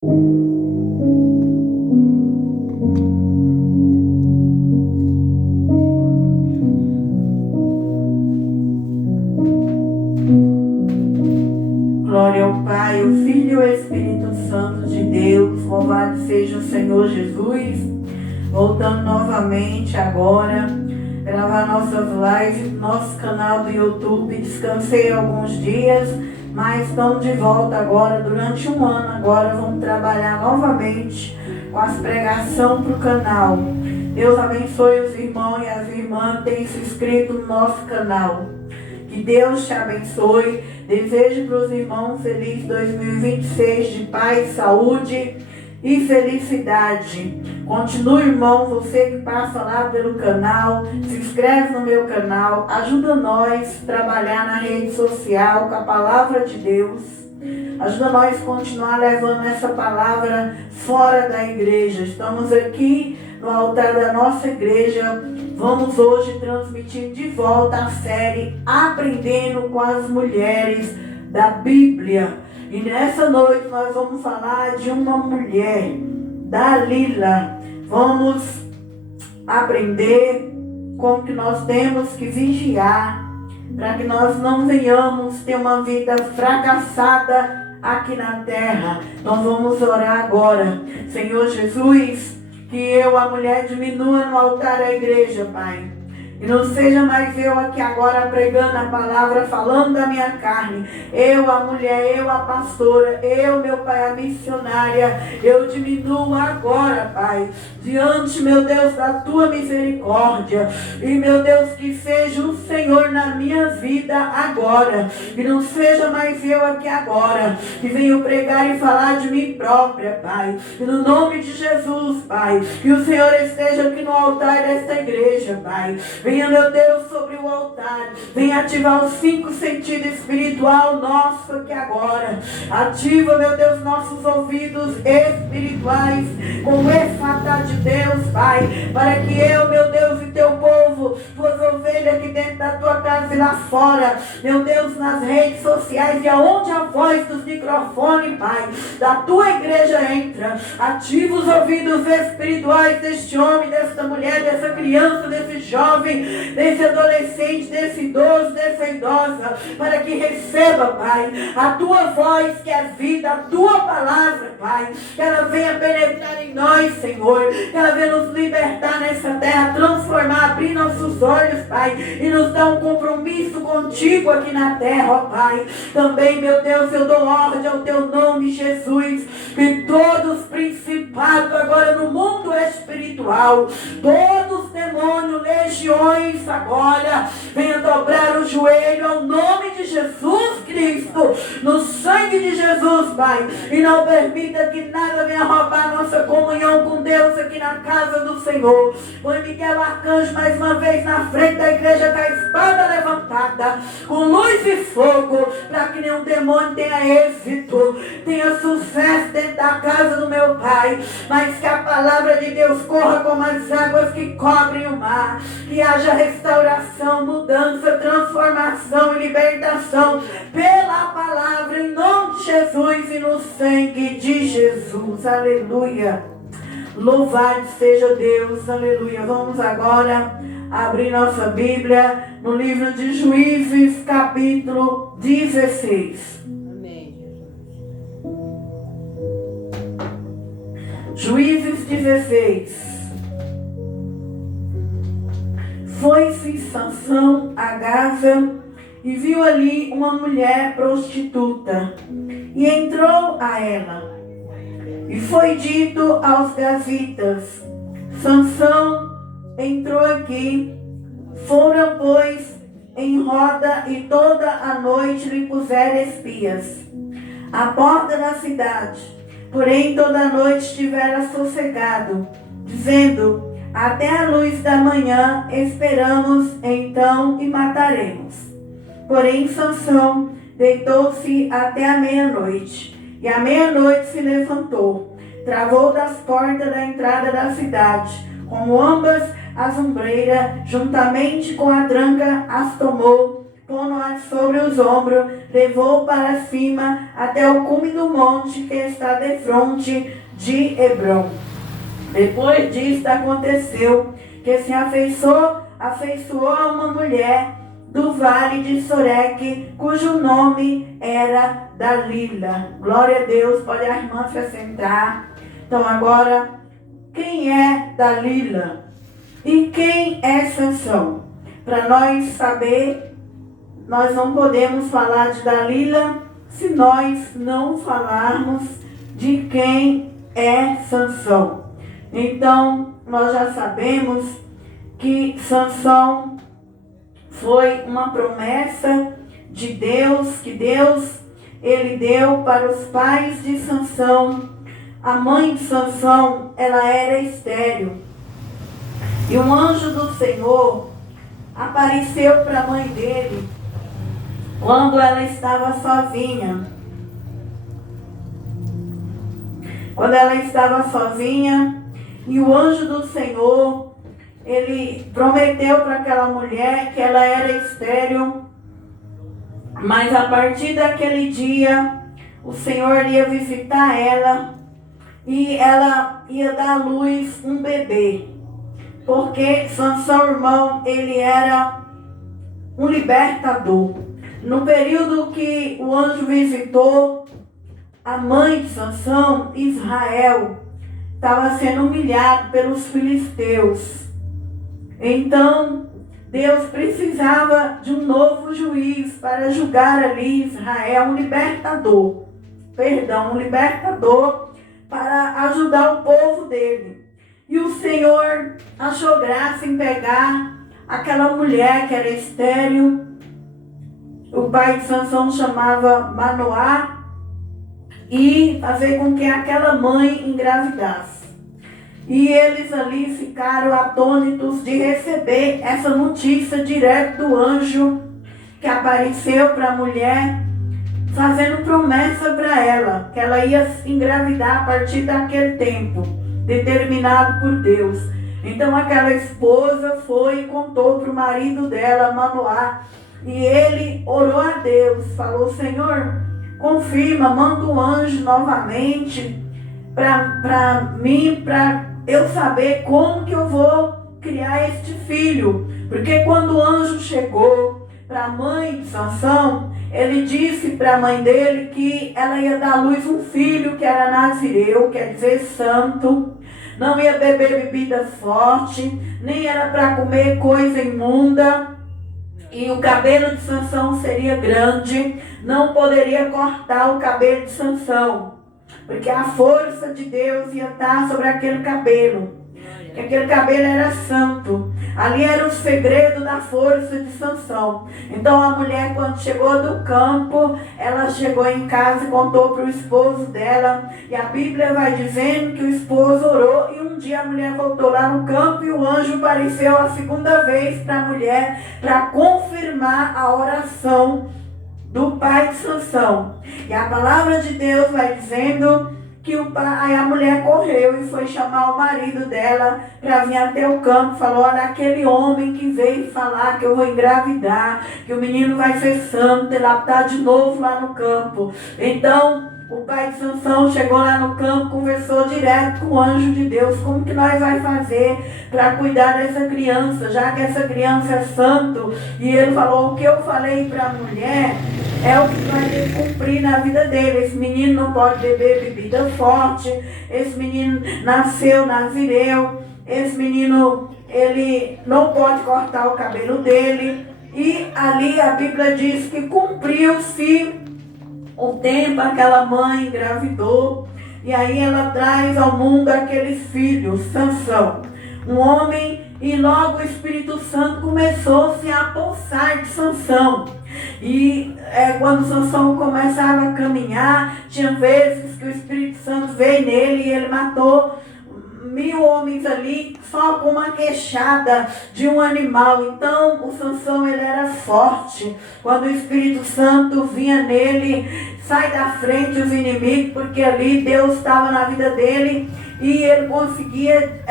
Glória ao Pai, ao Filho e ao Espírito Santo de Deus. Louvado seja o Senhor Jesus. Voltando novamente agora, gravar nossas lives no nosso canal do YouTube. Descansei alguns dias, mas estamos de volta agora, durante um ano agora. Vamos trabalhar novamente com as pregações para o canal. Deus abençoe os irmãos e as irmãs que têm se inscrito no nosso canal. Que Deus te abençoe. Desejo para os irmãos feliz 2026 de paz, saúde e felicidade. Continue, irmão, você que passa lá pelo canal, se inscreve no meu canal, ajuda nós a trabalhar na rede social com a palavra de Deus. Ajuda nós a continuar levando essa palavra fora da igreja. Estamos aqui no altar da nossa igreja. Vamos hoje transmitir de volta a série Aprendendo com as Mulheres da Bíblia. E nessa noite nós vamos falar de uma mulher, Dalila. Vamos aprender como que nós temos que vigiar para que nós não venhamos ter uma vida fracassada aqui na terra. Então vamos orar agora. Senhor Jesus, que eu, a mulher, diminua no altar da igreja, Pai. E não seja mais eu aqui agora pregando a palavra, falando da minha carne. Eu, a mulher, eu, a pastora, eu, meu Pai, a missionária. Eu diminuo agora, Pai, diante, meu Deus, da Tua misericórdia. E, meu Deus, que seja o Senhor na minha vida agora. Que não seja mais eu aqui agora, que venho pregar e falar de mim própria, Pai. E no nome de Jesus, Pai, que o Senhor esteja aqui no altar desta igreja, Pai. Venha, meu Deus, sobre o altar. Venha ativar os 5 sentidos espiritual nosso aqui agora. Ativa, meu Deus, nossos ouvidos espirituais com o efatá de Deus, Pai. Para que eu, meu Deus, e teu povo, tuas ovelhas aqui dentro da tua casa e lá fora, meu Deus, nas redes sociais e aonde a voz dos microfones, Pai, da tua igreja entra. Ativa os ouvidos espirituais deste homem, desta mulher, dessa criança, desse jovem, desse adolescente, desse idoso, dessa idosa, para que receba, Pai, a tua voz que é vida, a tua palavra, Pai, que ela venha penetrar em nós, Senhor, que ela venha nos libertar nessa terra, transformar, abrir nossos olhos, Pai, e nos dar um compromisso contigo aqui na terra, ó Pai. Também, meu Deus, eu dou ordem ao teu nome, Jesus, que todos os principados agora no mundo espiritual, todos os demônios, legiões agora, venha dobrar o joelho ao nome de Jesus Cristo, no sangue de Jesus, Pai, e não permita que nada venha roubar nossa comunhão com Deus aqui na casa do Senhor. Põe Miguel Arcanjo mais uma vez na frente da igreja com a espada levantada, com luz e fogo, para que nenhum demônio tenha êxito, tenha sucesso dentro da casa do meu Pai, mas que a palavra de Deus corra como as águas que cobrem o mar, que haja restauração, mudança, transformação e libertação pela palavra, em nome de Jesus e no sangue de Jesus. Aleluia. Louvado seja Deus. Aleluia. Vamos agora abrir nossa Bíblia no livro de Juízes, capítulo 16. Juízes 16. Foi-se Sansão a Gaza e viu ali uma mulher prostituta e entrou a ela. E foi dito aos gazitas: Sansão entrou aqui. Foram, pois, em roda e toda a noite lhe puseram espias à porta da cidade. Porém toda a noite estivera sossegado, dizendo: até a luz da manhã esperamos então e mataremos. Porém Sansão deitou-se até a meia-noite, e à meia-noite se levantou, travou das portas da entrada da cidade, como ambas as ombreiras, juntamente com a tranca as tomou, pondo-a sobre os ombros, levou para cima até o cume do monte que está defronte de Hebrom. Depois disto aconteceu que se afeiçoou a uma mulher do vale de Soreque, cujo nome era Dalila. Glória a Deus, pode a irmã se assentar. Então agora, quem é Dalila? E quem é Sansão? Para nós saber, nós não podemos falar de Dalila se nós não falarmos de quem é Sansão. Então, nós já sabemos que Sansão foi uma promessa de Deus, que Deus ele deu para os pais de Sansão. A mãe de Sansão, ela era estéril. E um anjo do Senhor apareceu para a mãe dele quando ela estava sozinha. Quando ela estava sozinha, e o anjo do Senhor, ele prometeu para aquela mulher que ela era estéril, mas a partir daquele dia, o Senhor ia visitar ela e ela ia dar à luz um bebê. Porque Sansão, irmão, ele era um libertador. No período que o anjo visitou a mãe de Sansão, Israel estava sendo humilhado pelos filisteus. Então, Deus precisava de um novo juiz para julgar ali Israel, um libertador para ajudar o povo dele. E o Senhor achou graça em pegar aquela mulher que era estéril. O pai de Sansão chamava Manoá, e fazer com que aquela mãe engravidasse. E eles ali ficaram atônitos de receber essa notícia direto do anjo que apareceu para a mulher, fazendo promessa para ela, que ela ia engravidar a partir daquele tempo, determinado por Deus. Então aquela esposa foi e contou para o marido dela, Manoá, e ele orou a Deus, falou: Senhor, confirma, manda um anjo novamente para mim, para eu saber como que eu vou criar este filho. Porque quando o anjo chegou para a mãe de Sansão, ele disse para a mãe dele que ela ia dar à luz um filho que era nazireu, quer dizer santo, não ia beber bebida forte, nem era para comer coisa imunda. E o cabelo de Sansão seria grande, não poderia cortar o cabelo de Sansão, porque a força de Deus ia estar sobre aquele cabelo. Aquele cabelo era santo. Ali era o segredo da força de Sansão. Então a mulher, quando chegou do campo, ela chegou em casa e contou para o esposo dela. E a Bíblia vai dizendo que o esposo orou. E um dia a mulher voltou lá no campo e o anjo apareceu a segunda vez para a mulher, para confirmar a oração do pai de Sansão. E a palavra de Deus vai dizendo que aí a mulher correu e foi chamar o marido dela para vir até o campo. Falou: olha, aquele homem que veio falar que eu vou engravidar, que o menino vai ser santo, ele está de novo lá no campo. Então o pai de Sansão chegou lá no campo, conversou direto com o anjo de Deus: como que nós vai fazer para cuidar dessa criança, já que essa criança é santo? E ele falou: o que eu falei para a mulher é o que vai ter que cumprir na vida dele. Esse menino não pode beber bebida forte, esse menino nasceu nazireu, esse menino ele não pode cortar o cabelo dele. E ali a Bíblia diz que cumpriu-se o tempo, aquela mãe engravidou, e aí ela traz ao mundo aquele filho, Sansão, um homem, e logo o Espírito Santo começou a se apossar de Sansão. E quando Sansão começava a caminhar, tinha vezes que o Espírito Santo veio nele e ele matou 1000 homens ali só com uma queixada de um animal. Então o Sansão, ele era forte. Quando o Espírito Santo vinha nele, sai da frente os inimigos, porque ali Deus estava na vida dele e ele conseguia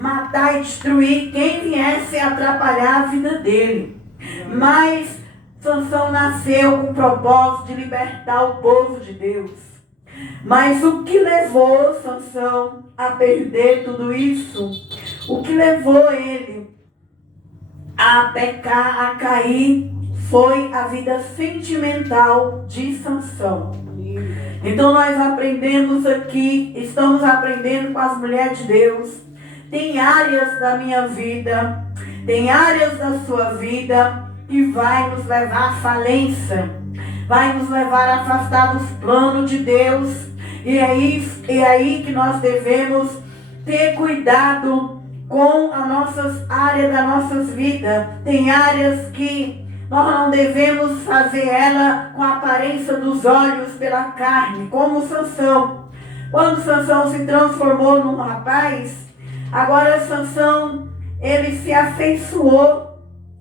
matar e destruir quem viesse atrapalhar a vida dele. Mas Sansão nasceu com o propósito de libertar o povo de Deus. Mas o que levou Sansão a perder tudo isso? O que levou ele a pecar, a cair, foi a vida sentimental de Sansão. Então nós aprendemos aqui, estamos aprendendo com as mulheres de Deus. Tem áreas da minha vida, tem áreas da sua vida que vai nos levar à falência, vai nos levar a afastar dos planos de Deus. E é aí que nós devemos ter cuidado com as nossas áreas das nossas vidas. Tem áreas que nós não devemos fazer ela com a aparência dos olhos pela carne, como Sansão. Quando Sansão se transformou num rapaz, agora Sansão, ele se afeiçoou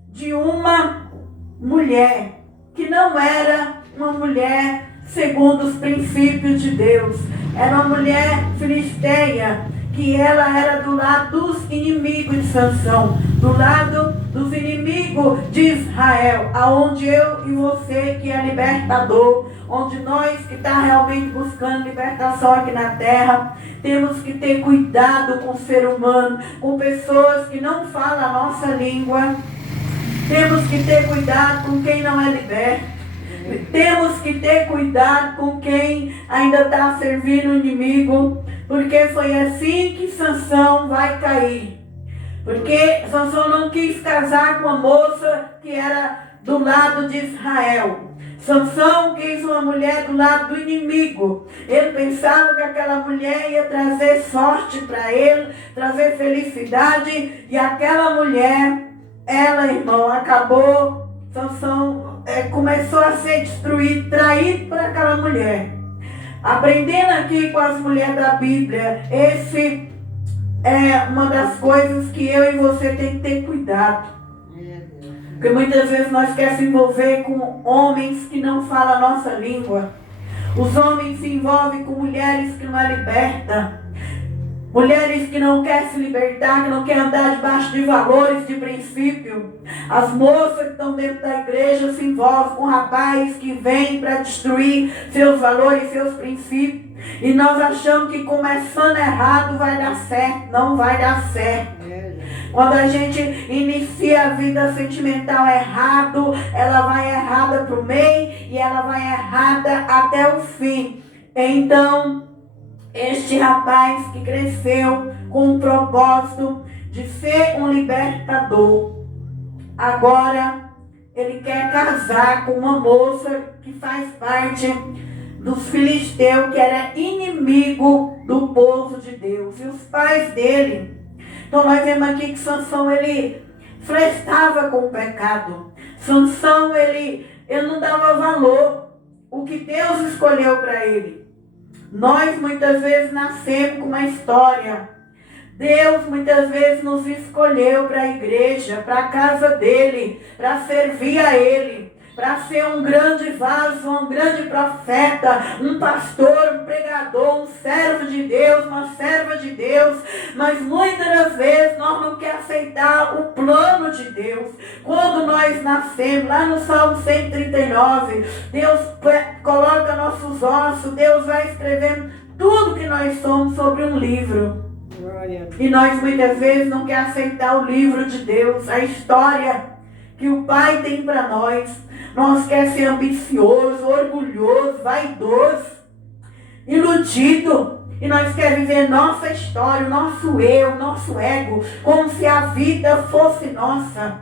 de uma mulher que não era uma mulher segundo os princípios de Deus. Era uma mulher filisteia, que ela era do lado dos inimigos de Sansão, do lado dos inimigos de Israel, aonde eu e você que é libertador, onde nós que está realmente buscando libertação aqui na terra, temos que ter cuidado com o ser humano, com pessoas que não falam a nossa língua. Temos que ter cuidado com quem não é liberto. Temos que ter cuidado com quem ainda está servindo o inimigo, porque foi assim que Sansão vai cair. Porque Sansão não quis casar com uma moça que era do lado de Israel. Sansão quis uma mulher do lado do inimigo. Ele pensava que aquela mulher ia trazer sorte para ele, trazer felicidade, e aquela mulher, ela, irmão, acabou. Sansão começou a ser destruído, traído por aquela mulher. Aprendendo aqui com as mulheres da Bíblia, esse é uma das coisas que eu e você tem que ter cuidado. Porque muitas vezes nós queremos se envolver com homens que não falam a nossa língua. Os homens se envolvem com mulheres que não é liberta. Mulheres que não querem se libertar, que não querem andar debaixo de valores, de princípio. As moças que estão dentro da igreja se envolvem com rapazes que vêm para destruir seus valores, seus princípios. E nós achamos que começando errado vai dar certo. Não vai dar certo. Quando a gente inicia a vida sentimental errado, ela vai errada para o meio e ela vai errada até o fim. Então, este rapaz que cresceu com o propósito de ser um libertador, agora ele quer casar com uma moça que faz parte dos filisteus, que era inimigo do povo de Deus. E os pais dele. Então nós vemos aqui que Sansão, ele flertava com o pecado. Sansão, ele não dava valor o que Deus escolheu para ele. Nós muitas vezes nascemos com uma história. Deus muitas vezes nos escolheu para a igreja, para a casa dele, para servir a ele, para ser um grande vaso, um grande profeta, um pastor, um pregador, um servo de Deus, uma serva de Deus. Mas muitas das vezes nós não queremos aceitar o plano de Deus. Quando nós nascemos, lá no Salmo 139, Deus coloca nossos ossos, Deus vai escrevendo tudo que nós somos sobre um livro. E nós muitas vezes não queremos aceitar o livro de Deus, a história que o Pai tem para nós. Nós queremos ser ambicioso, orgulhoso, vaidoso, iludido. E nós queremos viver nossa história, o nosso eu, o nosso ego, como se a vida fosse nossa.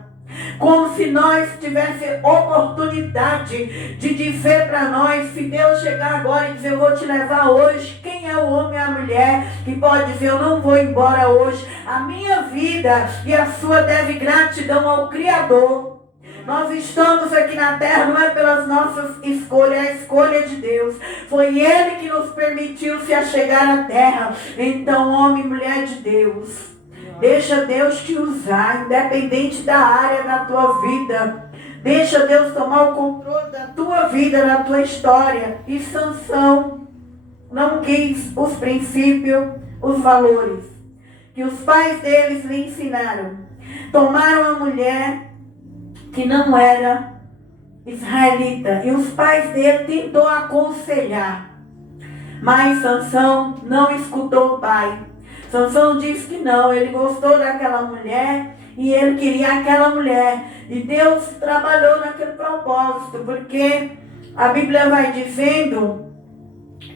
Como se nós tivéssemos oportunidade de dizer para nós, se Deus chegar agora e dizer, eu vou te levar hoje, quem é o homem e a mulher que pode dizer, eu não vou embora hoje? A minha vida e a sua deve gratidão ao Criador. Nós estamos aqui na terra não é pelas nossas escolhas, é a escolha de Deus. Foi Ele que nos permitiu se achegar à terra. Então, homem e mulher de Deus, deixa Deus te usar, independente da área da tua vida. Deixa Deus tomar o controle da tua vida, da tua história. E Sansão não quis os princípios, os valores que os pais deles lhe ensinaram. Tomaram a mulher que não era israelita. E os pais dele tentou aconselhar. Mas Sansão não escutou o pai. Sansão disse que não, ele gostou daquela mulher e ele queria aquela mulher. E Deus trabalhou naquele propósito, porque a Bíblia vai dizendo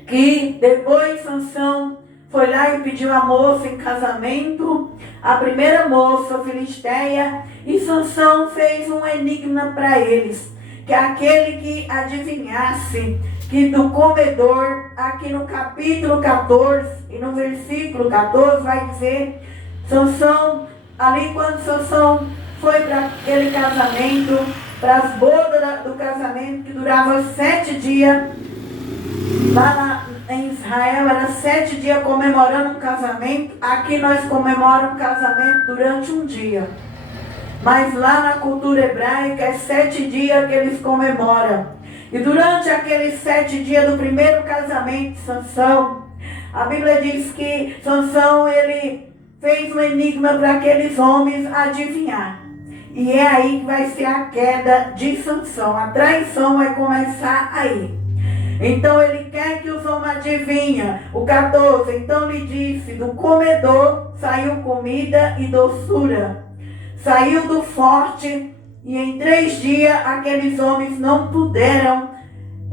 que depois Sansão foi lá e pediu a moça em casamento, a primeira moça filisteia, e Sansão fez um enigma para eles, que aquele que adivinhasse que do comedor, aqui no capítulo 14 e no versículo 14 vai dizer, Sansão, ali quando Sansão foi para aquele casamento, para as bodas do casamento, que durava 7 dias, lá em Israel era 7 dias comemorando um casamento, aqui nós comemoramos um casamento durante um dia. Mas lá na cultura hebraica é 7 dias que eles comemoram. E durante aqueles 7 dias do primeiro casamento de Sansão, a Bíblia diz que Sansão ele fez um enigma para aqueles homens adivinhar. E é aí que vai ser a queda de Sansão. A traição vai começar aí. Então ele quer que os homens adivinhem. O 14, então lhe disse, do comedor saiu comida e doçura. Saiu do forte e em 3 dias aqueles homens não puderam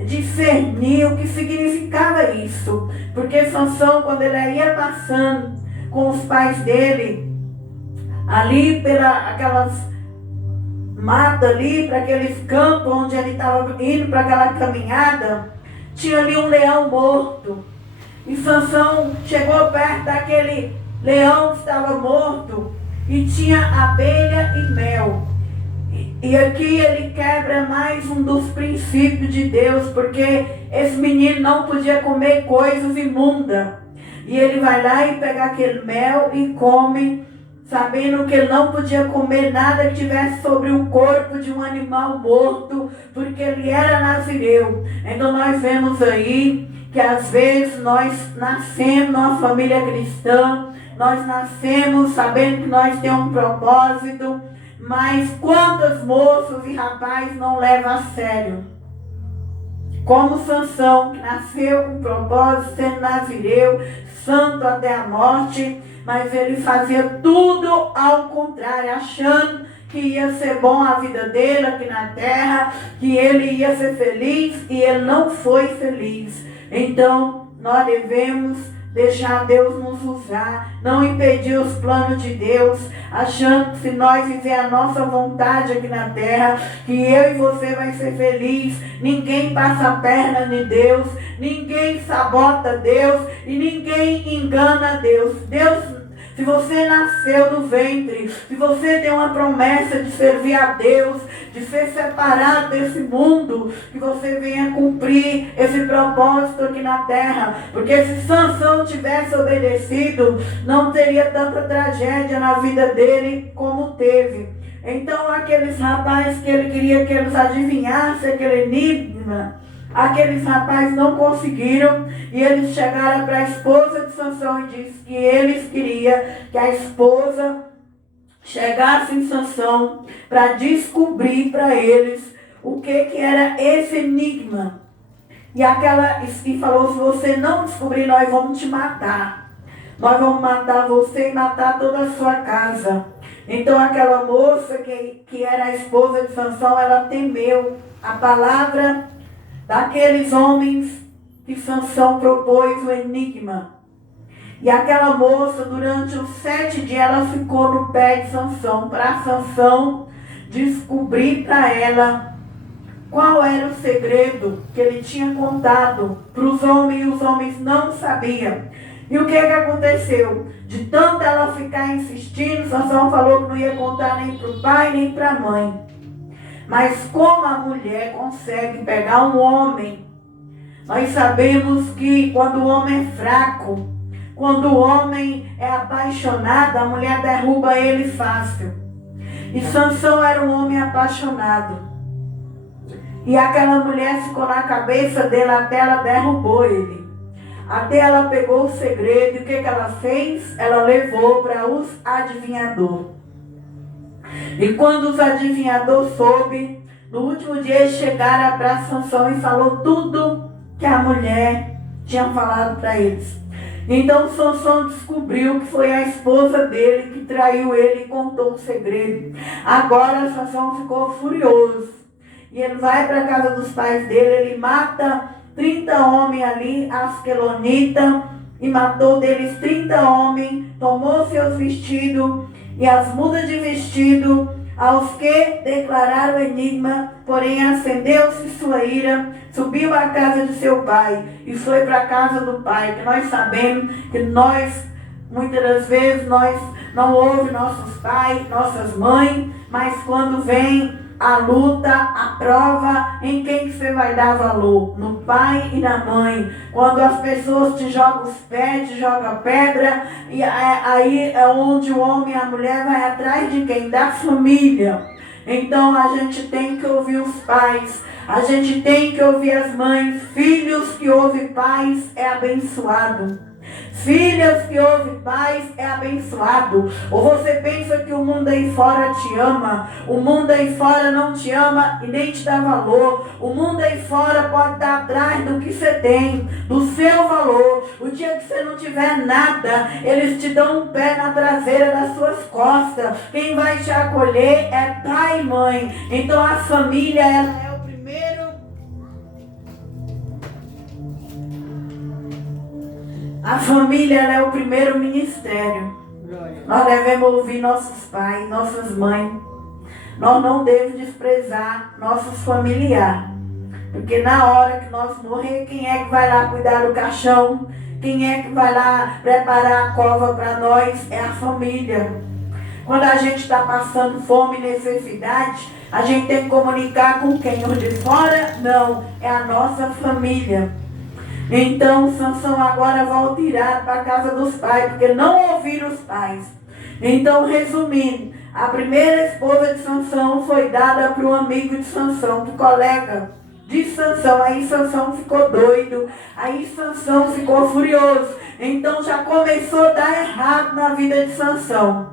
discernir o que significava isso. Porque Sansão, quando ele ia passando com os pais dele, ali pela aquelas matas ali, para aqueles campos onde ele estava indo para aquela caminhada, tinha ali um leão morto. E Sansão chegou perto daquele leão que estava morto e tinha abelha e mel. E aqui ele quebra mais um dos princípios de Deus, porque esse menino não podia comer coisas imundas. E ele vai lá e pega aquele mel e come, sabendo que ele não podia comer nada que tivesse sobre o corpo de um animal morto, porque ele era nazireu. Então nós vemos aí que às vezes nós nascemos numa família cristã, nós nascemos sabendo que nós temos um propósito, mas quantos moços e rapazes não levam a sério? Como Sansão, que nasceu com propósito, sendo nazireu, santo até a morte, mas ele fazia tudo ao contrário, achando que ia ser bom a vida dele aqui na terra, que ele ia ser feliz, e ele não foi feliz. Então, nós devemos deixar Deus nos usar, não impedir os planos de Deus, achando que se nós viver a nossa vontade aqui na terra, que eu e você vai ser feliz. Ninguém passa a perna em Deus, ninguém sabota Deus e ninguém engana Deus. Se você nasceu no ventre, se você tem uma promessa de servir a Deus, de ser separado desse mundo, que você venha cumprir esse propósito aqui na terra. Porque se Sansão tivesse obedecido, não teria tanta tragédia na vida dele como teve. Então aqueles rapazes que ele queria que eles adivinhassem aquele enigma, aqueles rapazes não conseguiram, e eles chegaram para a esposa de Sansão e disse que eles queriam que a esposa chegasse em Sansão para descobrir para eles o que era esse enigma. E falou, se você não descobrir, nós vamos te matar. Nós vamos matar você e matar toda a sua casa. Então aquela moça que era a esposa de Sansão, ela temeu a palavra daqueles homens que Sansão propôs o enigma. E aquela moça, durante os 7 dias, ela ficou no pé de Sansão, para Sansão descobrir para ela qual era o segredo que ele tinha contado para os homens, e os homens não sabiam. E o que aconteceu? De tanto ela ficar insistindo, Sansão falou que não ia contar nem para o pai, nem para a mãe. Mas como a mulher consegue pegar um homem, nós sabemos que quando o homem é fraco, quando o homem é apaixonado, a mulher derruba ele fácil. E Sansão era um homem apaixonado. E aquela mulher ficou na cabeça dele até ela derrubou ele. Até ela pegou o segredo. E o que ela fez? Ela levou para os adivinhadores. E quando os adivinhadores soube No último dia eles chegaram para Sansão e falou tudo que a mulher tinha falado para eles. Então Sansão descobriu que foi a esposa dele que traiu ele e contou o segredo. Agora Sansão ficou furioso. E ele vai para a casa dos pais dele, ele mata 30 homens ali, asquelonita, e matou deles 30 homens, tomou seus vestidos e as mudas de vestido, aos que declararam o enigma, porém acendeu-se sua ira, subiu à casa de seu pai e foi para a casa do pai, que nós sabemos que nós, muitas das vezes, nós não ouvimos nossos pais, nossas mães, mas quando vem a luta, a prova, em quem que você vai dar valor? No pai e na mãe. Quando as pessoas te jogam os pés, te jogam pedra, e aí é onde o homem e a mulher vai atrás de quem? Da família. Então a gente tem que ouvir os pais, a gente tem que ouvir as mães. Filhos que ouvem pais é abençoado. Filhas que ouvem pais é abençoado. Ou você pensa que o mundo aí fora te ama? O mundo aí fora não te ama e nem te dá valor. O mundo aí fora pode estar atrás do que você tem, do seu valor. O dia que você não tiver nada, eles te dão um pé na traseira das suas costas. Quem vai te acolher é pai e mãe. Então a família, ela é o primeiro. A família, ela é o primeiro ministério. Nós devemos ouvir nossos pais, nossas mães. Nós não devemos desprezar nossos familiares. Porque na hora que nós morrer, quem é que vai lá cuidar do caixão? Quem é que vai lá preparar a cova para nós? É a família. Quando a gente está passando fome e necessidade, a gente tem que comunicar com quem? Os de fora? Não, é a nossa família. Então Sansão agora volta irado para a casa dos pais, porque não ouviram os pais. Então, resumindo, a primeira esposa de Sansão foi dada para um amigo de Sansão, do colega de Sansão. Aí Sansão ficou doido, aí Sansão ficou furioso. Então já começou a dar errado na vida de Sansão.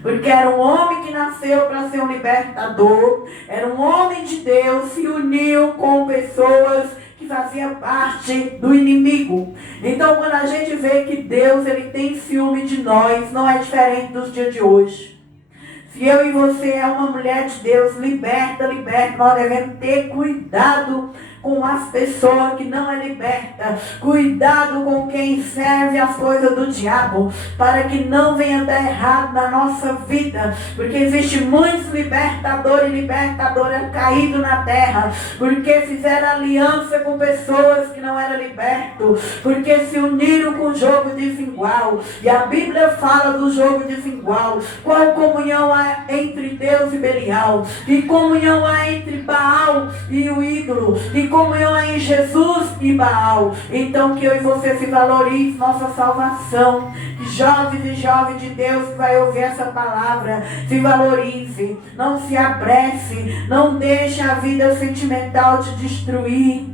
Porque era um homem que nasceu para ser um libertador, era um homem de Deus, se uniu com pessoas que faziam parte do inimigo. Então, quando a gente vê que Deus, ele tem ciúme de nós, não é diferente dos dias de hoje. Se eu e você é uma mulher de Deus, liberta, nós devemos ter cuidado com as pessoas que não é liberta. Cuidado com quem serve as coisas do diabo, para que não venha dar errado na nossa vida. Porque existe muitos libertadores e libertadoras caídos na terra, porque fizeram aliança com pessoas que não eram libertos, porque se uniram com o jogo desigual. E a Bíblia fala do jogo desigual. Qual comunhão há entre Deus e Belial? Que comunhão há entre Baal e o ídolo? Que comunhão há em Jesus e Baal? Então que eu e você se valorize nossa salvação. Que jovens e jovens de Deus que vai ouvir essa palavra, se valorize, não se apresse, não deixe a vida sentimental te destruir.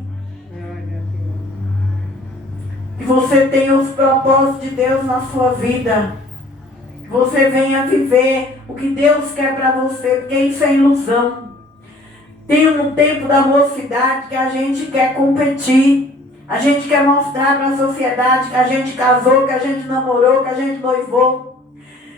Que você tenha os propósitos de Deus na sua vida. Que você venha viver o que Deus quer para você, porque isso é ilusão. Tem um tempo da mocidade que a gente quer competir. A gente quer mostrar para a sociedade que a gente casou, que a gente namorou, que a gente noivou.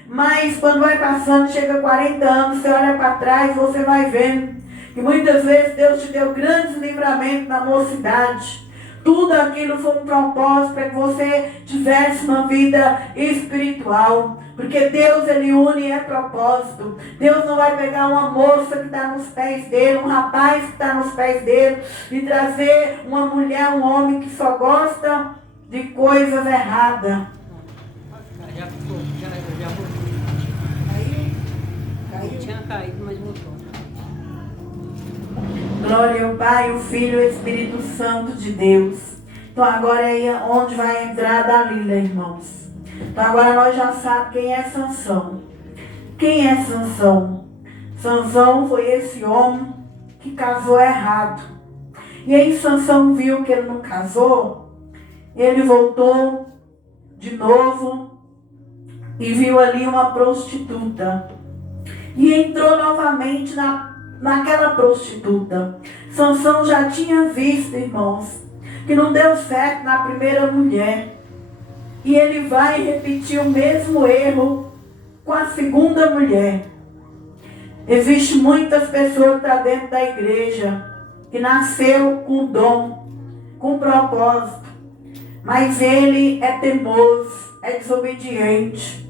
Mas quando vai passando, chega 40 anos, você olha para trás, você vai vendo que muitas vezes Deus te deu grandes livramentos na mocidade. Tudo aquilo foi um propósito para que você tivesse uma vida espiritual. Porque Deus, ele une é propósito. Deus não vai pegar uma moça que está nos pés dele, um rapaz que está nos pés dele, e trazer uma mulher, um homem que só gosta de coisas erradas. Já caiu. Tinha caído, mas voltou. Glória ao Pai, o Filho e o Espírito Santo de Deus. Então agora é onde vai entrar a Dalila, irmãos. Então agora nós já sabemos quem é Sansão. Quem é Sansão? Sansão foi esse homem que casou errado. E aí Sansão viu que ele não casou. Ele voltou de novo e viu ali uma prostituta. E entrou novamente naquela prostituta. Sansão já tinha visto, irmãos, que não deu certo na primeira mulher. E ele vai repetir o mesmo erro com a segunda mulher. Existem muitas pessoas lá dentro da igreja que nasceu com dom, com propósito, mas ele é teimoso, é desobediente.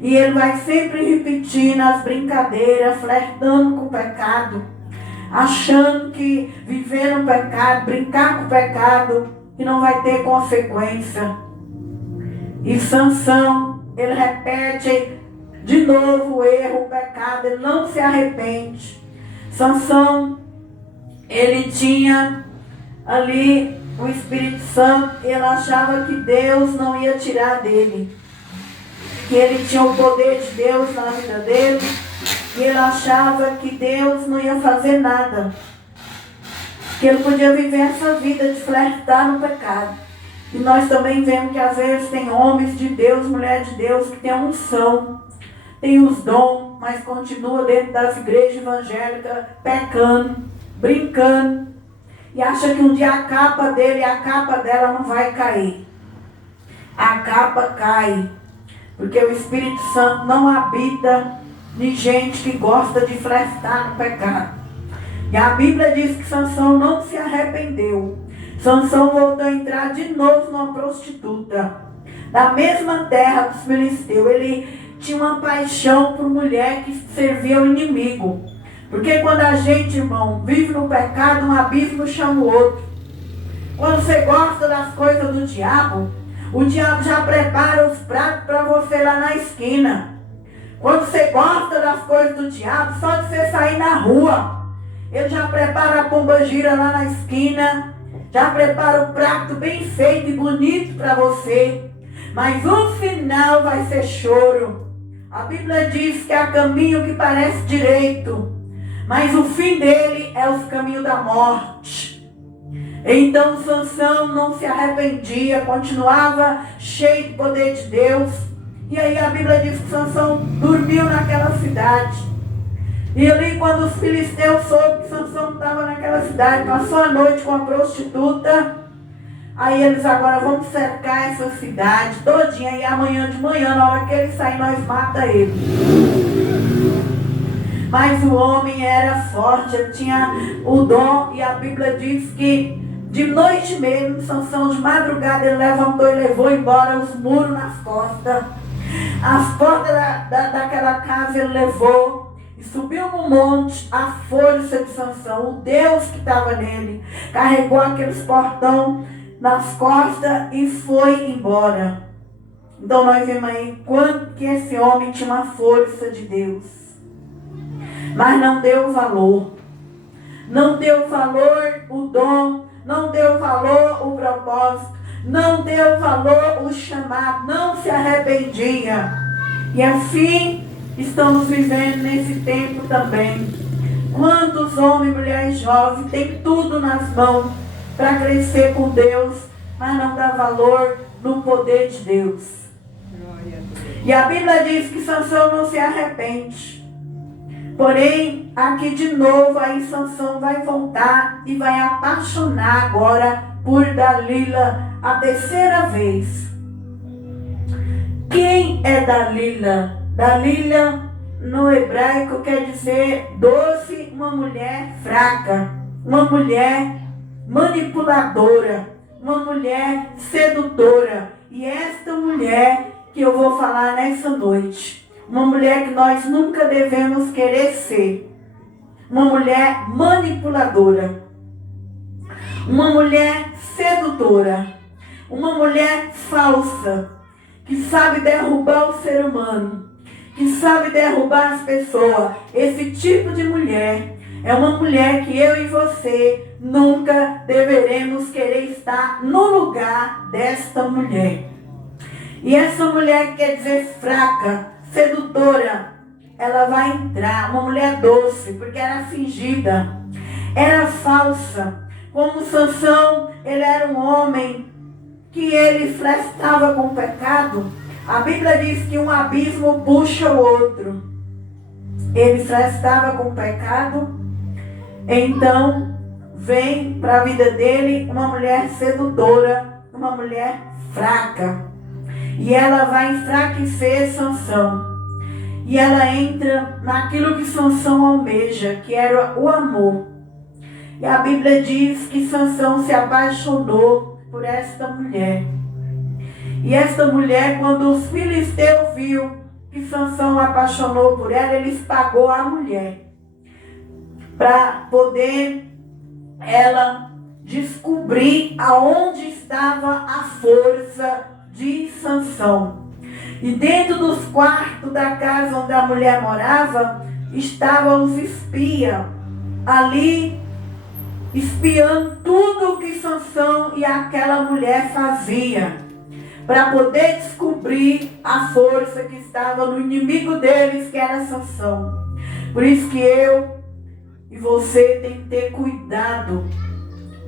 E ele vai sempre repetir nas brincadeiras, flertando com o pecado, achando que viver no pecado, brincar com o pecado, que não vai ter consequência. E Sansão, ele repete de novo o erro, o pecado, ele não se arrepende. Sansão, ele tinha ali o Espírito Santo, ele achava que Deus não ia tirar dele, que ele tinha o poder de Deus na vida dele, e ele achava que Deus não ia fazer nada, que ele podia viver essa vida de flertar no pecado. E nós também vemos que às vezes tem homens de Deus, mulheres de Deus, que tem a unção, tem os dons, mas continua dentro das igrejas evangélicas, pecando, brincando, e acha que um dia a capa dele e a capa dela não vai cair. A capa cai, porque o Espírito Santo não habita em gente que gosta de flertar no pecado. E a Bíblia diz que Sansão não se arrependeu. Sansão voltou a entrar de novo numa prostituta, da mesma terra dos filisteus. Ele tinha uma paixão por mulher que servia ao inimigo. Porque quando a gente, irmão, vive no pecado, um abismo chama o outro. Quando você gosta das coisas do diabo, o diabo já prepara os pratos para você lá na esquina. Quando você gosta das coisas do diabo, só de você sair na rua, ele já prepara a pombagira lá na esquina, já prepara o prato bem feito e bonito para você. Mas o final vai ser choro. A Bíblia diz que há caminho que parece direito, mas o fim dele é os caminhos da morte. Então Sansão não se arrependia, continuava cheio do poder de Deus. E aí a Bíblia diz que Sansão dormiu naquela cidade. E ali quando os filisteus soube que Sansão estava naquela cidade, passou a noite com a prostituta, aí eles agora vamos cercar essa cidade todinha, e amanhã de manhã, na hora que ele sair, nós mata ele. Mas o homem era forte, ele tinha o dom, e a Bíblia diz que de noite mesmo, Sansão de madrugada, ele levantou e levou embora os muros nas costas. As portas daquela casa ele levou. Subiu no monte a força de Sansão, o Deus que estava nele, carregou aqueles portão nas costas e foi embora. Então nós vemos aí quanto que esse homem tinha uma força de Deus, mas não deu valor, não deu valor o dom, não deu valor o propósito, não deu valor o chamado, não se arrependia. E assim estamos vivendo nesse tempo também. Quantos homens, mulheres jovens têm tudo nas mãos para crescer com Deus, mas não dá valor no poder de Deus. E a Bíblia diz que Sansão não se arrepende. Porém, aqui de novo, aí Sansão vai voltar e vai apaixonar agora por Dalila a terceira vez. Quem é Dalila? Dalila no hebraico quer dizer doce, uma mulher fraca, uma mulher manipuladora, uma mulher sedutora. E esta mulher que eu vou falar nessa noite, uma mulher que nós nunca devemos querer ser, uma mulher manipuladora, uma mulher sedutora, uma mulher falsa, que sabe derrubar o ser humano, que sabe derrubar as pessoas. Esse tipo de mulher é uma mulher que eu e você nunca deveremos querer estar no lugar desta mulher. E essa mulher quer dizer fraca, sedutora. Ela vai entrar, uma mulher doce, porque era fingida, era falsa. Como Sansão, ele era um homem que ele flertava com o pecado. A Bíblia diz que um abismo puxa o outro. Ele flertava com o pecado, Então vem para a vida dele uma mulher sedutora, uma mulher fraca. E ela vai enfraquecer Sansão. E ela entra naquilo que Sansão almeja, que era o amor. E a Bíblia diz que Sansão se apaixonou por esta mulher. E esta mulher, quando os filisteus viu que Sansão apaixonou por ela, eles pagou a mulher. Para poder ela descobrir aonde estava a força de Sansão. E dentro dos quartos da casa onde a mulher morava, estavam os espias ali, espiando tudo o que Sansão e aquela mulher fazia, para poder descobrir a força que estava no inimigo deles, que era Sansão. Por isso que eu e você tem que ter cuidado.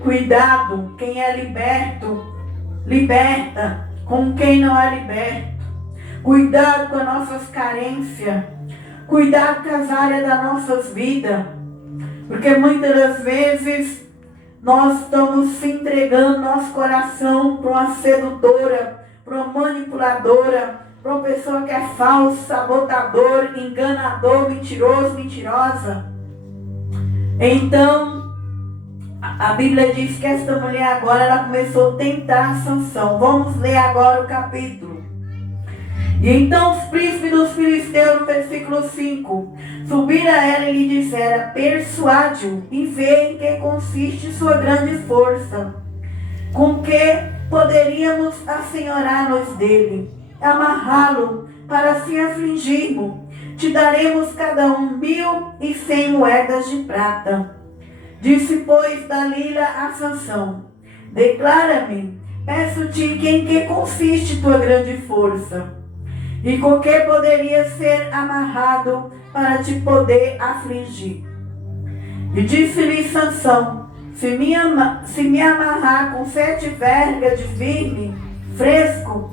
Cuidado, quem é liberto, liberta, com quem não é liberto. Cuidado com as nossas carências. Cuidado com as áreas das nossas vidas. Porque muitas das vezes nós estamos se entregando nosso coração para uma sedutora, para uma manipuladora, para uma pessoa que é falso, sabotador, enganador, mentiroso, mentirosa. Então, a Bíblia diz que esta mulher agora ela começou a tentar Sansão. Vamos ler agora o capítulo. E então os príncipes dos filisteus, no versículo 5, subiram a ela e lhe disseram: persuade-o e vê em que consiste sua grande força, com que poderíamos assenhorar-nos dele, amarrá-lo para assim afligirmos. Te daremos cada um 1.100 moedas de prata. Disse, pois, Dalila a Sansão: declara-me, peço-te, em que consiste tua grande força, e com que poderia ser amarrado para te poder afligir. E disse-lhe Sansão: se me amarrar com 7 vergas de firme, fresco,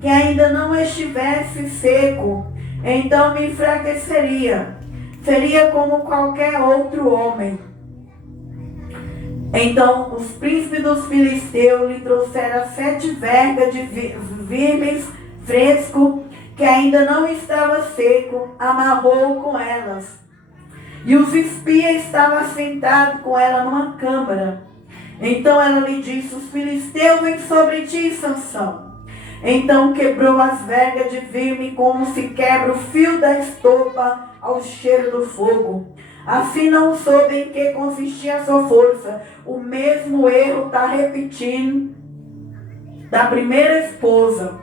que ainda não estivesse seco, então me enfraqueceria, seria como qualquer outro homem. Então os príncipes dos filisteus lhe trouxeram 7 vergas de firmes, fresco, que ainda não estava seco, amarrou com elas. E os espias estavam sentados com ela numa câmara. Então ela lhe disse: os filisteus vêm sobre ti, Sansão. Então quebrou as vergas de firme, como se quebra o fio da estopa ao cheiro do fogo. Assim não soube em que consistia a sua força. O mesmo erro está repetindo da primeira esposa.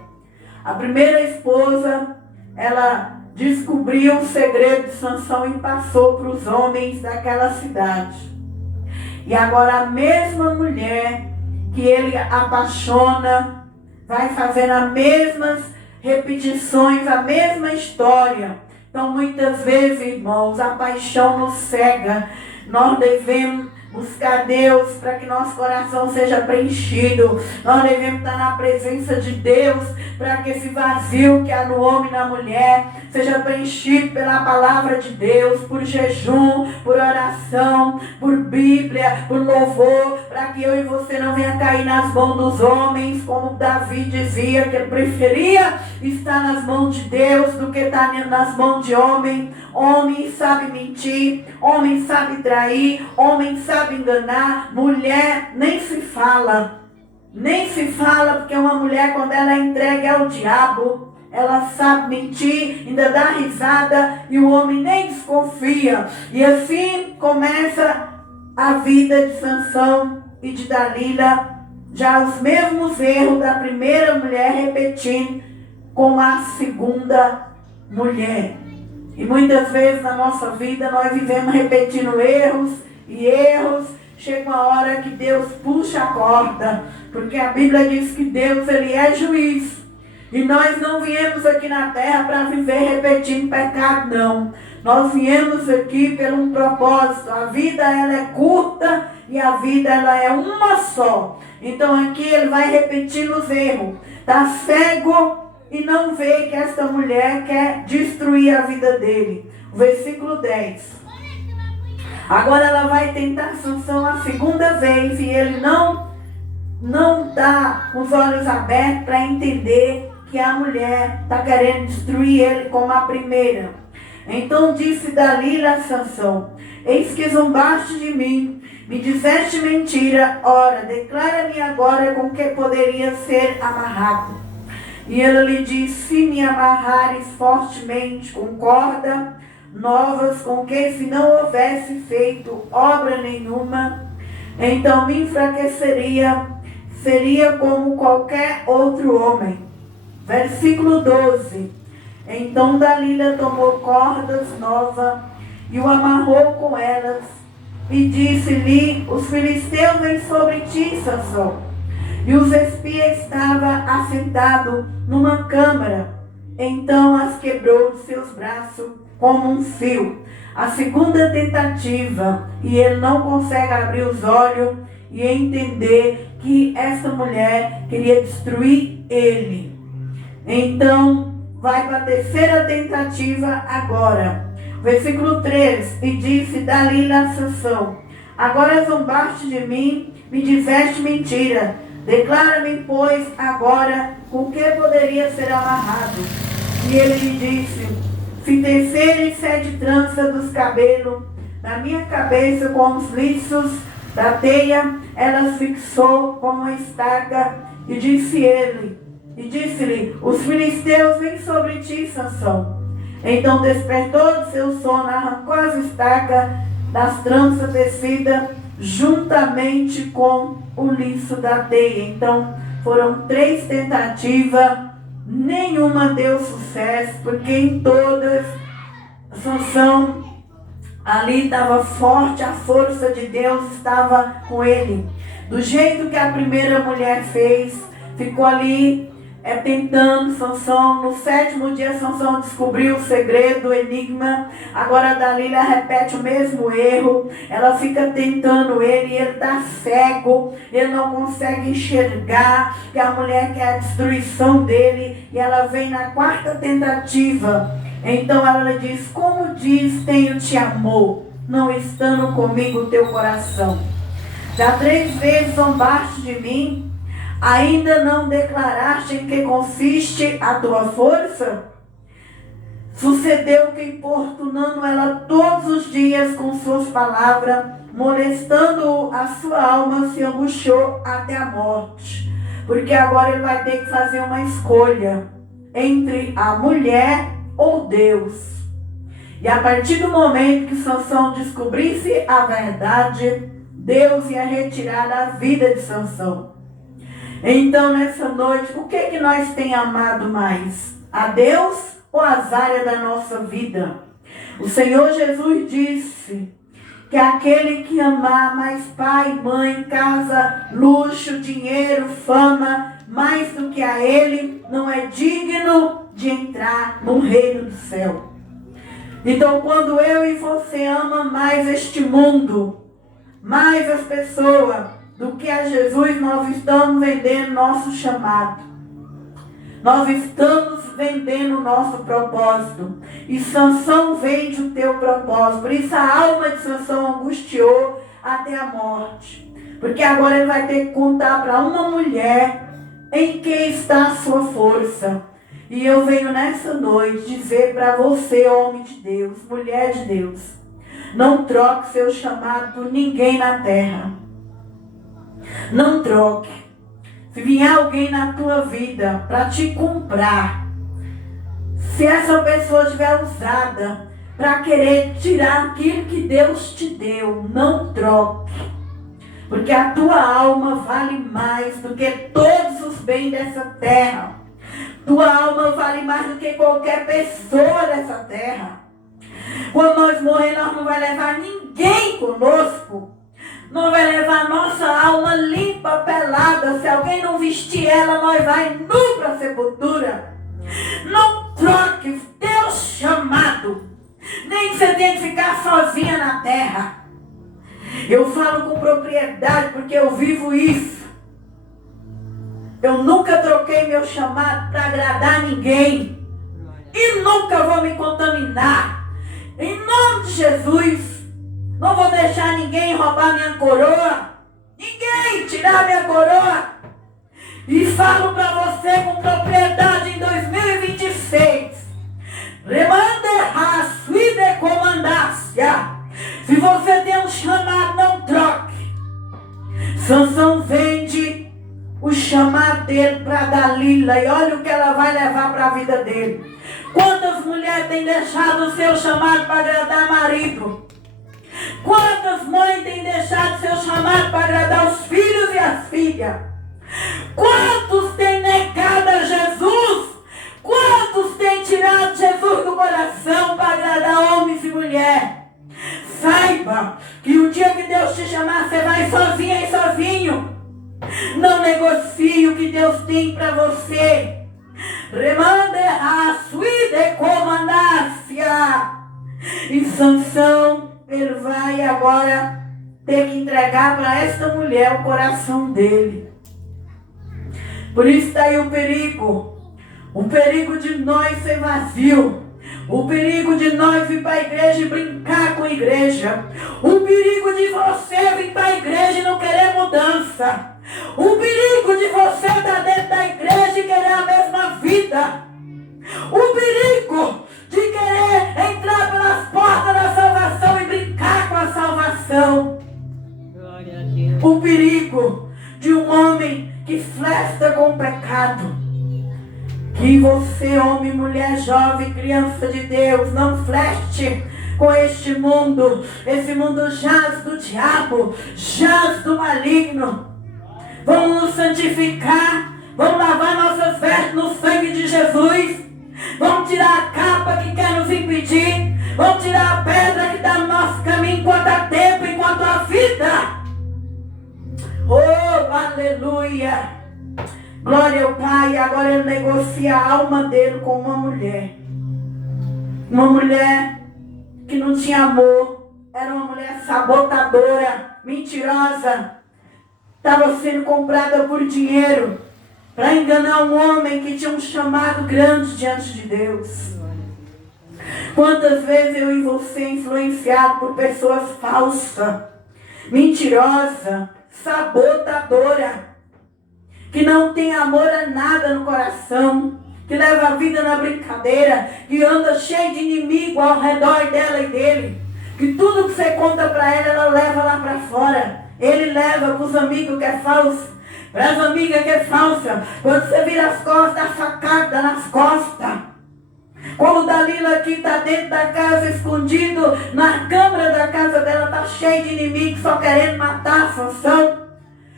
A primeira esposa, ela descobriu o segredo de Sansão e passou para os homens daquela cidade. E agora a mesma mulher que ele apaixona, vai fazendo as mesmas repetições, a mesma história. Então muitas vezes, irmãos, a paixão nos cega. Nós devemos buscar Deus para que nosso coração seja preenchido. Nós devemos estar na presença de Deus para que esse vazio que há no homem e na mulher seja preenchido pela palavra de Deus, por jejum, por oração, por Bíblia, por louvor, para que eu e você não venha cair nas mãos dos homens, como Davi dizia que ele preferia estar nas mãos de Deus do que estar nas mãos de homem. Homem sabe mentir, homem sabe trair, homem sabe enganar, mulher nem se fala. Nem se fala, porque uma mulher, quando ela é entregue ao diabo, ela sabe mentir, ainda dá risada e o homem nem desconfia. E assim começa a vida de Sansão e de Dalila, já os mesmos erros da primeira mulher repetindo com a segunda mulher. E muitas vezes na nossa vida nós vivemos repetindo erros e erros. Chega uma hora que Deus puxa a corda, porque a Bíblia diz que Deus ele é juiz. E nós não viemos aqui na terra para viver repetindo pecado, não. Nós viemos aqui por um propósito. A vida ela é curta e a vida ela é uma só. Então aqui ele vai repetindo os erros. Está cego e não vê que esta mulher quer destruir a vida dele. O versículo 10. Agora ela vai tentar Sansão a segunda vez e ele não está com os olhos abertos para entender que a mulher está querendo destruir ele como a primeira. Então disse Dalila a Sansão: eis que zombaste de mim, me disseste mentira, ora, declara-me agora com que poderia ser amarrado. E ele lhe disse: se me amarrares fortemente com corda novas, com que se não houvesse feito obra nenhuma, então me enfraqueceria, seria como qualquer outro homem. Versículo 12. Então Dalila tomou cordas novas e o amarrou com elas, e disse-lhe: os filisteus vêm sobre ti, Sansão. E os espias estavam assentados numa câmara. Então as quebrou de seus braços como um fio. A segunda tentativa, e ele não consegue abrir os olhos e entender que essa mulher queria destruir ele. Então vai para a terceira tentativa agora. Versículo 3. E disse Dalila a Sansão: agora zombaste de mim, me disseste mentira. Declara-me, pois, agora com que poderia ser amarrado. E ele lhe disse: se tecerem 7 tranças dos cabelos na minha cabeça com os liços da teia, ela fixou com uma estaca. E disse-lhe: os filisteus vêm sobre ti, Sansão. Então despertou de seu sono, arrancou as estacas das tranças tecidas juntamente com o liço da teia. Então foram 3 tentativas, nenhuma deu sucesso, porque em todas Sansão ali estava forte, a força de Deus estava com ele. Do jeito que a primeira mulher fez, ficou ali tentando Sansão. No 7º dia Sansão descobriu o segredo, o enigma. Agora Dalila repete o mesmo erro. Ela fica tentando ele e ele está cego. Ele não consegue enxergar que a mulher quer a destruição dele. E ela vem na 4ª tentativa. Então ela diz: como diz, tenho-te amor, não estando comigo o teu coração. Já 3 vezes zombaste de mim, ainda não declaraste em que consiste a tua força? Sucedeu que, importunando ela todos os dias com suas palavras, molestando a sua alma, se angustiou até a morte. Porque agora ele vai ter que fazer uma escolha entre a mulher ou Deus. E a partir do momento que Sansão descobrisse a verdade, Deus ia retirar a vida de Sansão. Então nessa noite, o que nós temos amado mais? A Deus ou as áreas da nossa vida? O Senhor Jesus disse que aquele que amar mais pai, mãe, casa, luxo, dinheiro, fama, mais do que a ele, não é digno de entrar no reino do céu. Então quando eu e você ama mais este mundo, mais as pessoas, do que a Jesus, nós estamos vendendo nosso chamado. Nós estamos vendendo o nosso propósito. E Sansão vende o teu propósito. Por isso a alma de Sansão angustiou até a morte. Porque agora ele vai ter que contar para uma mulher em que está a sua força. E eu venho nessa noite dizer para você, homem de Deus, mulher de Deus, não troque seu chamado por ninguém na terra. Não troque. Se vier alguém na tua vida para te comprar, se essa pessoa estiver usada para querer tirar aquilo que Deus te deu, não troque. Porque a tua alma vale mais do que todos os bens dessa terra. Tua alma vale mais do que qualquer pessoa dessa terra. Quando nós morrer, nós não vai levar ninguém conosco. Não vai levar nossa alma limpa, pelada. Se alguém não vestir ela, nós vai nu para a sepultura. Não troque o teu chamado. Nem que você tenha que ficar sozinha na terra. Eu falo com propriedade porque eu vivo isso. Eu nunca troquei meu chamado para agradar ninguém. E nunca vou me contaminar. Em nome de Jesus. Não vou deixar ninguém roubar minha coroa. Ninguém tirar minha coroa. E falo para você com propriedade em 2026. Remande comandácia. Se você tem um chamado, não troque. Sansão vende o chamado dele para Dalila. E olha o que ela vai levar para a vida dele. Quantas mulheres têm deixado o seu chamado para agradar marido? Quantas mães têm deixado o seu chamado para agradar os filhos e as filhas? Quantos têm negado a Jesus? Quantos têm tirado Jesus do coração para agradar homens e mulheres? Saiba que o dia que Deus te chamar, você vai sozinha e sozinho. Não negocie o que Deus tem para você. Remande a sua comandácia. E Sansão, ele vai agora ter que entregar para esta mulher o coração dele. Por isso está aí o perigo. O perigo de nós ser vazio. O perigo de nós vir para a igreja e brincar com a igreja. O perigo de você vir para a igreja e não querer mudança. O perigo de você estar dentro da igreja e querer a mesma vida. O perigo de querer entrar pelas portas da salvação e brincar com a salvação. Glória a Deus. O perigo de um homem que flerta com o pecado. Que você, homem, mulher, jovem, criança de Deus, não flerte com este mundo. Esse mundo jaz do diabo, jaz do maligno. Vamos nos santificar, vamos lavar nossas vestes no sangue de Jesus. Vamos tirar a capa que quer nos impedir. Vamos tirar a pedra que está no nosso caminho enquanto há tempo, enquanto há vida. Oh, aleluia. Glória ao Pai. Agora ele negocia a alma dele com uma mulher. Uma mulher que não tinha amor. Era uma mulher sabotadora, mentirosa. Estava sendo comprada por dinheiro. Para enganar um homem que tinha um chamado grande diante de Deus. Quantas vezes eu e você influenciado por pessoas falsas, mentirosas, sabotadora, que não tem amor a nada no coração, que leva a vida na brincadeira, que anda cheio de inimigo ao redor dela e dele, que tudo que você conta para ela leva lá para fora. Ele leva para os amigos que é falso, para as amigas que é falsa. Quando você vira as costas, a facada nas costas. Como o Dalila aqui está dentro da casa, escondido, na câmara da casa dela, está cheio de inimigos, só querendo matar a Sansão.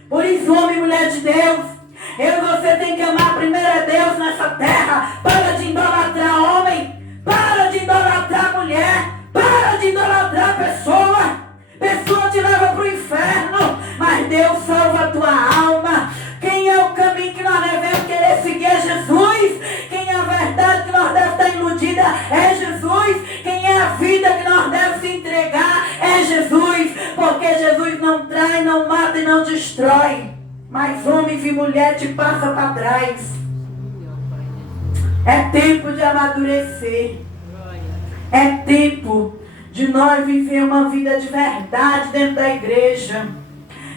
Por isso, homem e mulher de Deus, eu e você tem que amar primeiro a Deus nessa terra. Para de idolatrar homem, para de idolatrar mulher, para de idolatrar pessoa. Pessoa te leva para o inferno, mas Deus salva a tua alma. Quem é o caminho que nós devemos querer seguir é Jesus. Quem é a verdade que nós devemos estar iludida é Jesus. Quem é a vida que nós devemos se entregar é Jesus. Porque Jesus não trai, não mata e não destrói. Mas homens e mulheres te passam para trás. É tempo de amadurecer. É tempo de nós viver uma vida de verdade dentro da igreja.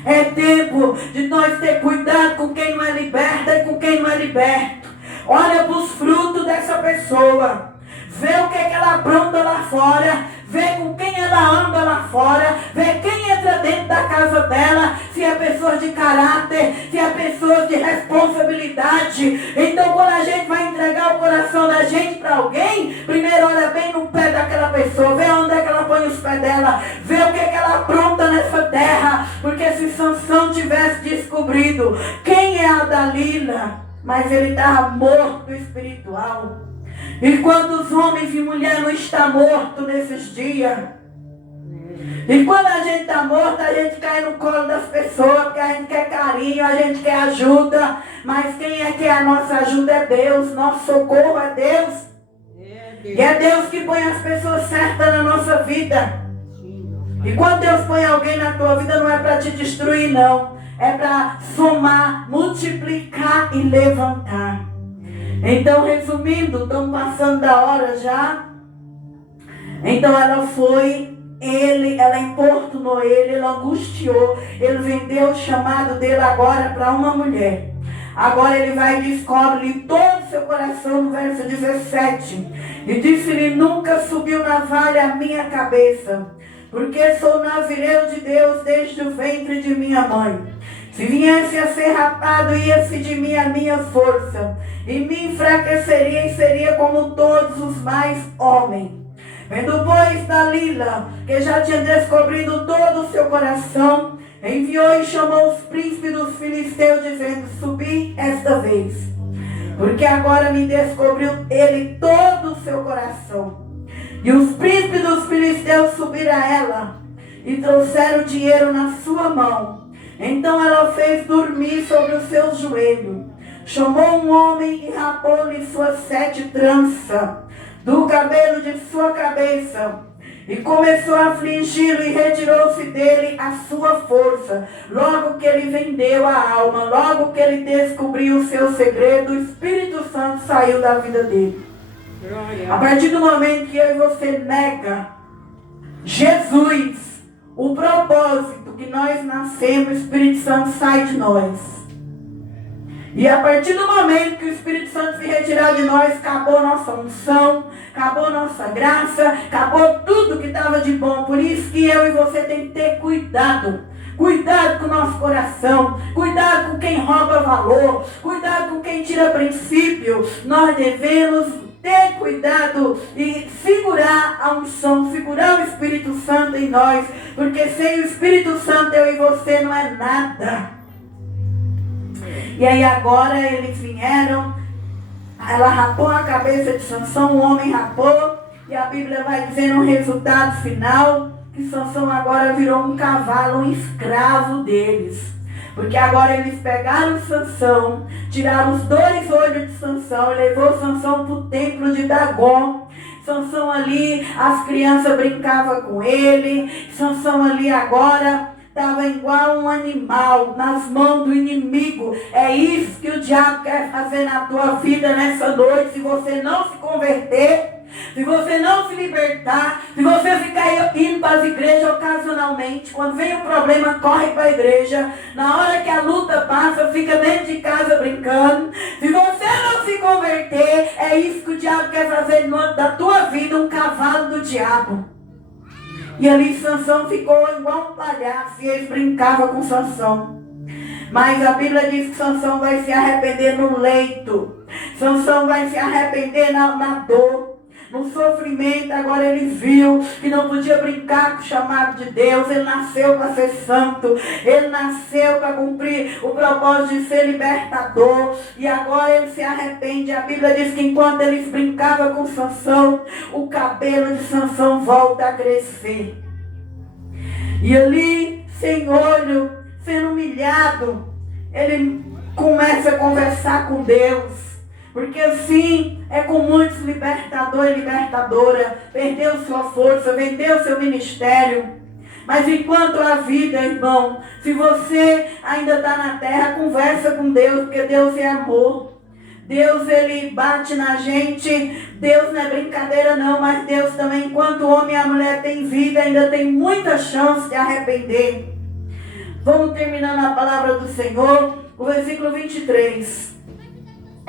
É tempo de nós ter cuidado com quem não é liberta e com quem não é liberto. Olha para os frutos dessa pessoa. Vê o que ela apronta lá fora. Vê com quem ela anda lá fora. Vê quem entra dentro da casa dela. Se é pessoa de caráter, se é pessoa de responsabilidade. Então quando a gente vai entregar o coração da gente para alguém, primeiro olha bem no pé daquela pessoa. Vê onde é que ela põe os pés dela. Vê o que ela apronta nessa terra. Porque se Sansão tivesse descobrido quem é a Dalila, mas ele estava morto espiritual. E quando os homens e mulheres não estão mortos nesses dias, e quando a gente está morto, a gente cai no colo das pessoas, porque a gente quer carinho, a gente quer ajuda, mas quem é que é a nossa ajuda é Deus, nosso socorro é Deus. E é Deus que põe as pessoas certas na nossa vida. E quando Deus põe alguém na tua vida, não é para te destruir não, é para somar, multiplicar e levantar. Então, resumindo, estamos passando da hora já. Então ela foi ela importunou ele angustiou, ele vendeu o chamado dele agora para uma mulher. Agora ele vai e descobre todo o seu coração no verso 17. E disse-lhe: nunca subiu navalha a minha cabeça, porque sou nazireu de Deus desde o ventre de minha mãe. Se viesse a ser rapado, ia-se de mim a minha força, e me enfraqueceria e seria como todos os mais homens. Vendo, pois, Dalila, que já tinha descobrido todo o seu coração, enviou e chamou os príncipes dos filisteus, dizendo: subi esta vez, porque agora me descobriu ele todo o seu coração. E os príncipes dos filisteus subiram a ela, e trouxeram dinheiro na sua mão. Então ela fez dormir sobre os seus joelhos, chamou um homem e rapou-lhe suas 7 tranças do cabelo de sua cabeça, e começou a afligi-lo, e retirou-se dele a sua força. Logo que ele vendeu a alma, logo que ele descobriu o seu segredo, o Espírito Santo saiu da vida dele. A partir do momento que eu e você nega Jesus, o propósito que nós nascemos, o Espírito Santo sai de nós. E a partir do momento que o Espírito Santo se retirar de nós, acabou nossa unção, acabou nossa graça, acabou tudo que estava de bom. Por isso que eu e você tem que ter cuidado. Cuidado com o nosso coração, cuidado com quem rouba valor, cuidado com quem tira princípio. Nós devemos ter cuidado e segurar a unção, segurar o Espírito Santo em nós, porque sem o Espírito Santo eu e você não é nada. E aí agora eles vieram, ela rapou a cabeça de Sansão, o homem rapou, e a Bíblia vai dizer no resultado final que Sansão agora virou um cavalo, um escravo deles. Porque agora eles pegaram Sansão, tiraram os 2 olhos de Sansão e levou Sansão para o templo de Dagon. Sansão ali, as crianças brincavam com ele. Sansão ali agora estava igual um animal nas mãos do inimigo. É isso que o diabo quer fazer na tua vida nessa noite. Se você não se converter, se você não se libertar, se você ficar indo para as igrejas ocasionalmente, quando vem um problema, corre para a igreja. Na hora que a luta passa, fica dentro de casa brincando. Se você não se converter, é isso que o diabo quer fazer da tua vida, um cavalo do diabo. E ali Sansão ficou igual um palhaço, e eles brincavam com Sansão. Mas a Bíblia diz que Sansão vai se arrepender no leito. Sansão vai se arrepender na dor, no sofrimento. Agora ele viu que não podia brincar com o chamado de Deus. Ele nasceu para ser santo, ele nasceu para cumprir o propósito de ser libertador, e agora ele se arrepende. A Bíblia diz que enquanto eles brincavam com Sansão, o cabelo de Sansão volta a crescer, e ali, sem olho, sendo humilhado, ele começa a conversar com Deus. Porque assim é com muitos libertador e libertadora. Perdeu sua força, vendeu seu ministério. Mas enquanto a vida, irmão, se você ainda está na terra, conversa com Deus, porque Deus é amor. Deus, ele bate na gente. Deus não é brincadeira não, mas Deus também, enquanto o homem e a mulher têm vida, ainda tem muita chance de arrepender. Vamos terminando a palavra do Senhor, o versículo 23.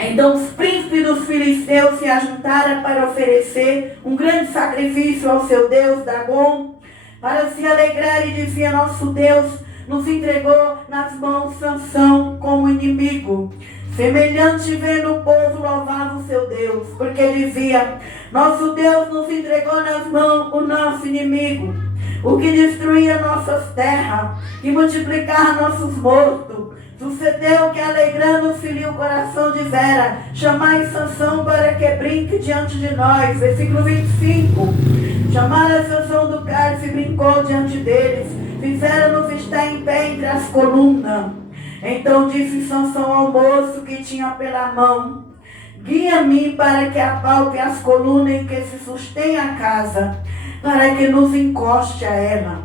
Então os príncipes dos filisteus se ajuntaram para oferecer um grande sacrifício ao seu Deus Dagon, para se alegrar, e dizia: nosso Deus nos entregou nas mãos Sansão como inimigo. Semelhante vendo o povo louvava o seu Deus, porque dizia: nosso Deus nos entregou nas mãos o nosso inimigo, o que destruía nossas terras e multiplicava nossos mortos. Sucedeu que, alegrando-se-lhe o coração de Vera, chamai Sansão para que brinque diante de nós. Versículo 25. Chamaram Sansão do cálice e brincou diante deles. Fizeram-nos estar em pé entre as colunas. Então disse Sansão ao moço que tinha pela mão: guia-me para que apalpe as colunas em que se sustém a casa, para que nos encoste a ela.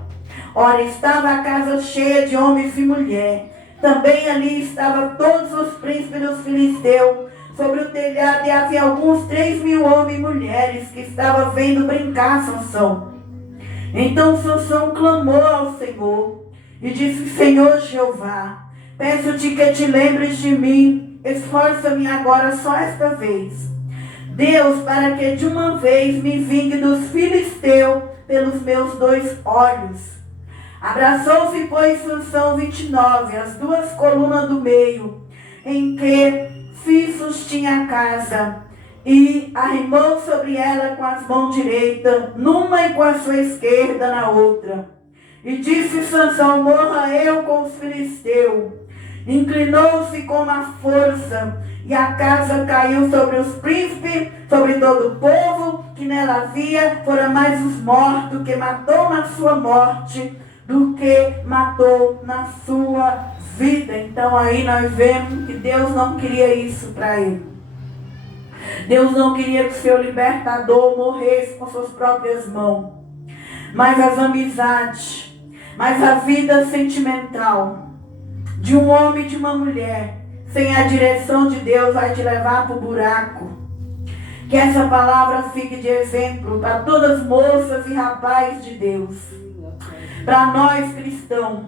Ora, estava a casa cheia de homens e mulher. Também ali estavam todos os príncipes dos filisteus sobre o telhado, e havia alguns 3.000 homens e mulheres que estavam vendo brincar Sansão. Então Sansão clamou ao Senhor e disse: Senhor Jeová, peço-te que te lembres de mim, esforça-me agora só esta vez. Deus, para que de uma vez me vingue dos filisteus pelos meus 2 olhos. Abraçou-se, pois, Sansão 29, as 2 colunas do meio, em que Fisos tinha a casa, e arrimou sobre ela com as mãos direitas, numa e com a sua esquerda na outra. E disse Sansão: morra eu com os filisteus. Inclinou-se com uma força, e a casa caiu sobre os príncipes, sobre todo o povo que nela havia. Foram mais os mortos que matou na sua morte do que matou na sua vida. Então aí nós vemos que Deus não queria isso para ele. Deus não queria que o seu libertador morresse com suas próprias mãos. Mas as amizades, mas a vida sentimental de um homem e de uma mulher, sem a direção de Deus, vai te levar para o buraco. Que essa palavra fique de exemplo para todas as moças e rapazes de Deus. Para nós cristãos,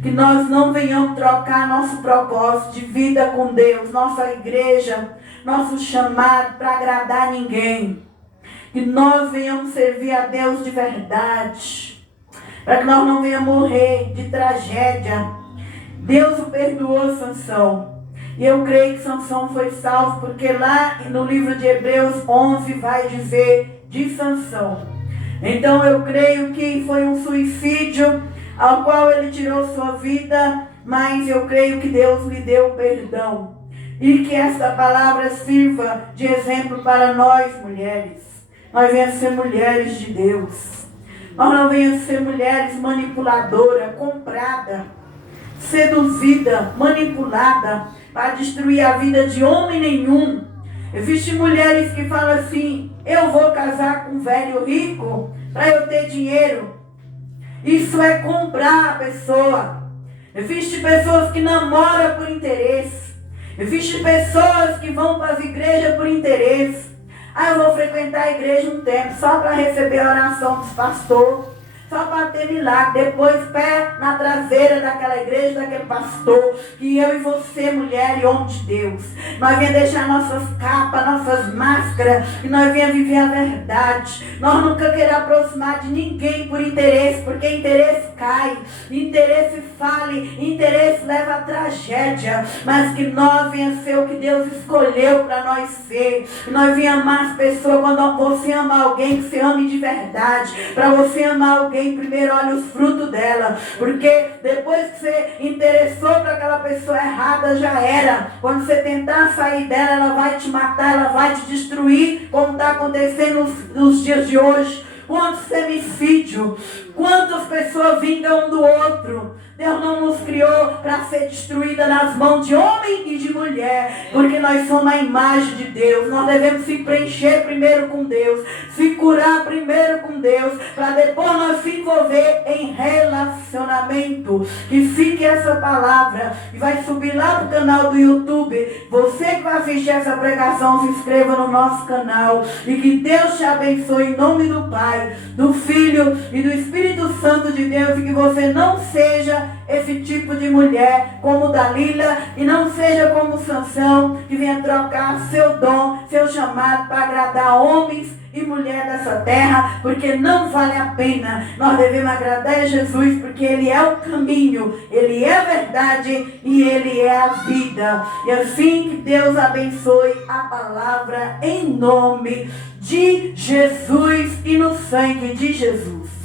que nós não venhamos trocar nosso propósito de vida com Deus, nossa igreja, nosso chamado para agradar ninguém. Que nós venhamos servir a Deus de verdade. Para que nós não venhamos morrer de tragédia. Deus o perdoou Sansão. E eu creio que Sansão foi salvo, porque lá no livro de Hebreus 11 vai dizer de Sansão. Então eu creio que foi um suicídio ao qual ele tirou sua vida, mas eu creio que Deus lhe deu perdão. E que esta palavra sirva de exemplo para nós, mulheres. Nós venhamos ser mulheres de Deus. Nós não venhamos ser mulheres manipuladoras, compradas, seduzidas, manipuladas, para destruir a vida de homem nenhum. Existem mulheres que falam assim: eu vou casar com um velho rico para eu ter dinheiro. Isso é comprar a pessoa. Existem pessoas que namoram por interesse. Existem pessoas que vão para as igrejas por interesse. Eu vou frequentar a igreja um tempo só para receber a oração dos pastores, só para ter milagre. Depois pé na traseira daquela igreja, daquele pastor. Que eu e você, mulher e homem de Deus, nós venhamos deixar nossas capas, nossas máscaras, e nós venhamos viver a verdade. Nós nunca queremos aproximar de ninguém por interesse, porque interesse cai, interesse fale, interesse leva a tragédia. Mas que nós venhamos ser o que Deus escolheu para nós ser. Que nós venhamos amar as pessoas. Quando você ama alguém, que você ame de verdade. Para você amar alguém, primeiro olha os frutos dela. Porque depois que você interessou para aquela pessoa errada, já era. Quando você tentar sair dela, ela vai te matar, ela vai te destruir, como está acontecendo nos dias de hoje. Quantos femicídios, quantas pessoas vingam um do outro. Deus não nos criou para ser destruída nas mãos de homem e de mulher, porque nós somos a imagem de Deus. Nós devemos se preencher primeiro com Deus, se curar primeiro com Deus, para depois nós se envolver em relacionamento. Que fique essa palavra e vai subir lá no canal do YouTube. Você que vai assistir essa pregação, se inscreva no nosso canal e que Deus te abençoe em nome do Pai, do Filho e do Espírito Santo de Deus, e que você não seja esse tipo de mulher como Dalila, e não seja como Sansão, que venha trocar seu dom, seu chamado para agradar homens e mulher dessa terra, porque não vale a pena. Nós devemos agradar a Jesus, porque Ele é o caminho, Ele é a verdade e Ele é a vida. E assim que Deus abençoe a palavra em nome de Jesus e no sangue de Jesus.